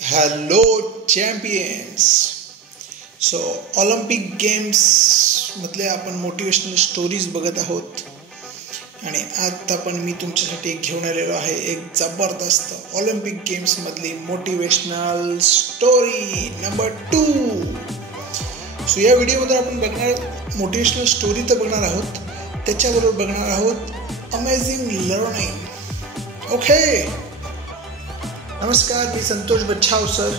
Hello champions. So Olympic games मधले आपण motivational stories बघत आहोत आणि आता पण मी तुमच्यासाठी घेऊन आलेलो आहे एक जबरदस्त ऑलिम्पिक गेम्स मधली मोटिवेशनल स्टोरी नंबर 2. सो या व्हिडिओमध्ये आपण बघणार मोटिवेशनल स्टोरी तर बघणार आहोत, त्याच्याबरोबर बघणार आहोत अमेझिंग लर्निंग. ओके, नमस्कार, मी संतोष बच्छाव सर,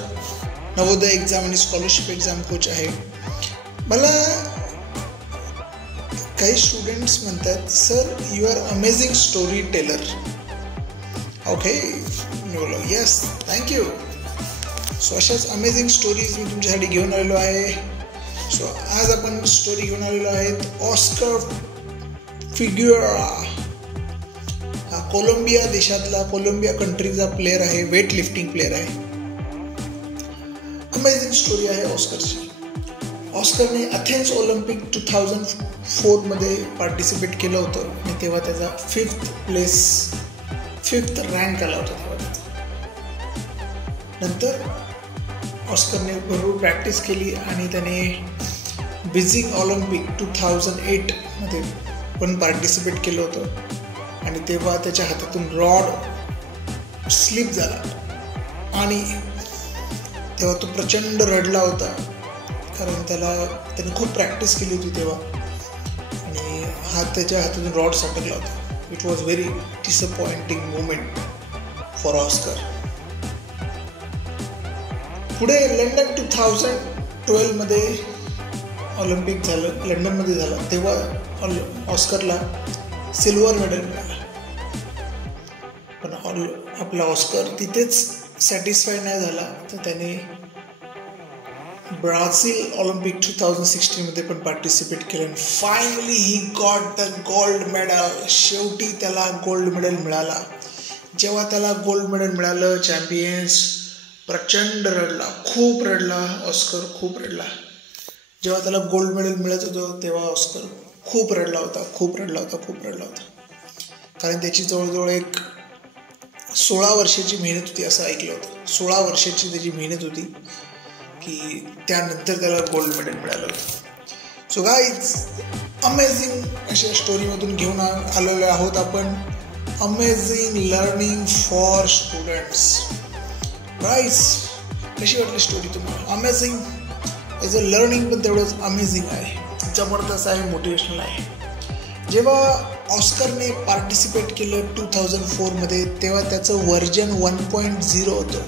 नवोदय एक्झाम आणि स्कॉलरशिप एक्झाम कोच आहे. मला काही स्टुडंट्स म्हणतात sir you are amazing story teller. Okay, मी बोललो येस थँक्यू. सो अशाच अमेझिंग स्टोरीज मी तुमच्यासाठी घेऊन आलेलो आहे. सो आज आपण स्टोरी घेऊन आलेलो आहेत ऑस्कर फिग्युरा. हा कोलंबिया देशातला, कोलंबिया कंट्रीचा प्लेअर आहे, वेट लिफ्टिंग प्लेअर आहे. अमेझिंग स्टोरी आहे ऑस्करची. ऑस्करने अथेन्स ऑलिम्पिक 2004 मध्ये पार्टिसिपेट केलं होतं आणि तेव्हा त्याचा फिफ्थ रँक आला होता तेव्हा त्याचा. नंतर ऑस्करने भरपूर प्रॅक्टिस केली आणि त्याने बीजिंग ऑलिम्पिक 2008 मध्ये पण पार्टिसिपेट केलं होतं आणि तेव्हा त्याच्या हातातून रॉड स्लिप झाला आणि तेव्हा तो प्रचंड रडला होता, कारण त्याने खूप प्रॅक्टिस केली होती तेव्हा आणि त्याच्या हातातून रॉड सटकला होता. It was very disappointing moment for Oscar. पुढे लंडन 2012 मध्ये ऑलिम्पिक झालं, लंडनमध्ये झालं, तेव्हा ऑस्करला सिल्वर मेडल मिळालं. पण आपला ऑस्कर तिथेच सॅटिस्फाय नाही झाला, तर त्याने ब्राझील ऑलिम्पिक 2016 मध्ये पण पार्टिसिपेट केलं आणि finally he got the gold medal. शेवटी त्याला गोल्ड मेडल मिळाला. जेव्हा त्याला गोल्ड मेडल मिळालं, चॅम्पियन्स प्रचंड रडला, खूप रडला ऑस्कर, खूप रडला. जेव्हा त्याला गोल्ड मेडल मिळत होतं तेव्हा ऑस्कर खूप रडला होता. कारण त्याची जवळजवळ एक 16 वर्षाची मेहनत होती असं ऐकलं होतं. 16 वर्षाची त्याची मेहनत होती की त्यानंतर त्याला गोल्ड मेडल मिळालं होतं. सो गाईज, अमेझिंग अशा स्टोरीमधून घेऊन आलेलो आहोत आपण amazing learning for students. Guys, कशी वाटली स्टोरी तुम्हाला? अमेझिंग ॲज अ लर्निंग पण तेवढंच अमेझिंग आहे, जबरदस्त आहे, मोटिवेशनल आहे. जेव्हा ऑस्करने पार्टिसिपेट केलं 2004 मध्ये, तेव्हा त्याचं व्हर्जन 1.0 होतं.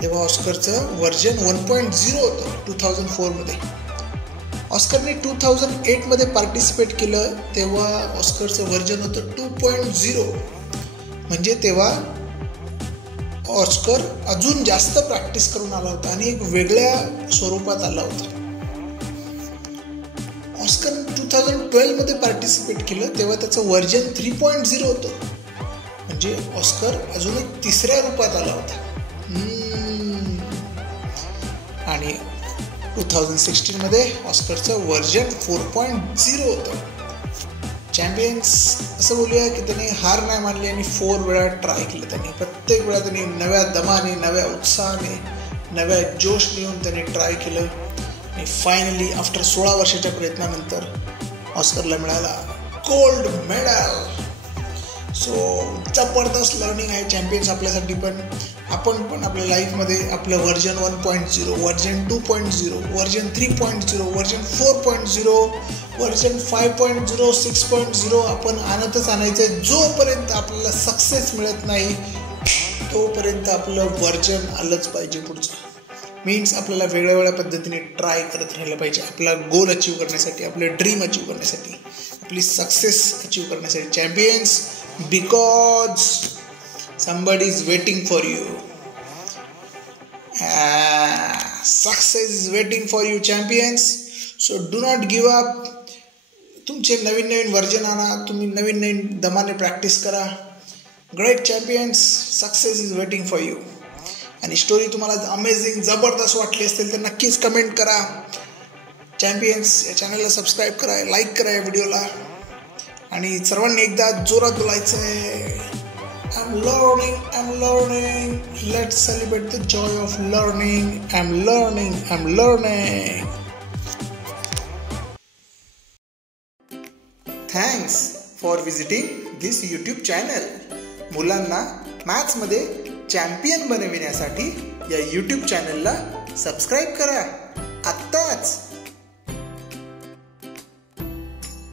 तेव्हा ऑस्करचं व्हर्जन 1.0 होतं 2004 मध्ये. ऑस्करने 2008 मध्ये पार्टिसिपेट केलं, तेव्हा ऑस्करचं व्हर्जन होतं 2.0. म्हणजे तेव्हा ऑस्कर अजून जास्त प्रॅक्टिस करून आला होता आणि एक वेगळ्या स्वरूपात आला होता. ऑस्कर 2012 मध्ये पार्टिसिपेट केलं, तेव्हा त्याचं व्हर्जन 3.0 होतं. म्हणजे ऑस्कर अजून एक तिसऱ्या रूपात आला होता. आणि 2016 मध्ये ऑस्करचं व्हर्जन 4.0 होतं. चॅम्पियन्स असं बोलूया की त्याने हार नाही मानली आणि 4 वेळा ट्राय केलं. त्याने प्रत्येक वेळा त्याने नव्या दमाने, नव्या उत्साहाने, नव्या जोश घेऊन त्याने ट्राय केलं आणि फायनली आफ्टर 16 वर्षाच्या प्रयत्नानंतर ऑस्करला मिळाला गोल्ड मेडल. सो जबरदस्त लर्निंग आहे चॅम्पियन्स आपल्यासाठी. पण आपण पण आपल्या लाईफमध्ये आपलं version 1.0, version 2.0, version 3.0, version 4.0, version 5.0, 6.0 आपण आणायचं. जोपर्यंत आपल्याला सक्सेस मिळत नाही तोपर्यंत आपलं व्हर्जन आलंच पाहिजे पुढचं. मीन्स आपल्याला वेगळ्या पद्धतीने ट्राय करत राहिलं पाहिजे आपला गोल अचीव करण्यासाठी, आपलं ड्रीम अचीव करण्यासाठी, आपली सक्सेस अचीव करण्यासाठी. Champions, because somebody is waiting for you. Success is waiting for you, champions. So do not give up. तुमचे नवीन व्हर्जन आणा, तुम्ही नवीन दमाने प्रॅक्टिस करा. Great champions, success is waiting for you. आणि story तुम्हाला अमेझिंग, जबरदस्त वाटली असेल तर नक्कीच कमेंट करा. चॅम्पियन्स, या चॅनलला सबस्क्राईब करा, लाईक करा या व्हिडिओला आणि सर्वांनी एकदा जोरात बोलायचं आहे I'm learning, I'm learning. Let's celebrate the joy of learning. I'm learning, I'm learning. Thanks for visiting this YouTube channel. मुलांना मॅथ्समध्ये चॅम्पियन बनविण्यासाठी या YouTube चॅनलला सबस्क्राईब करा आत्ताच.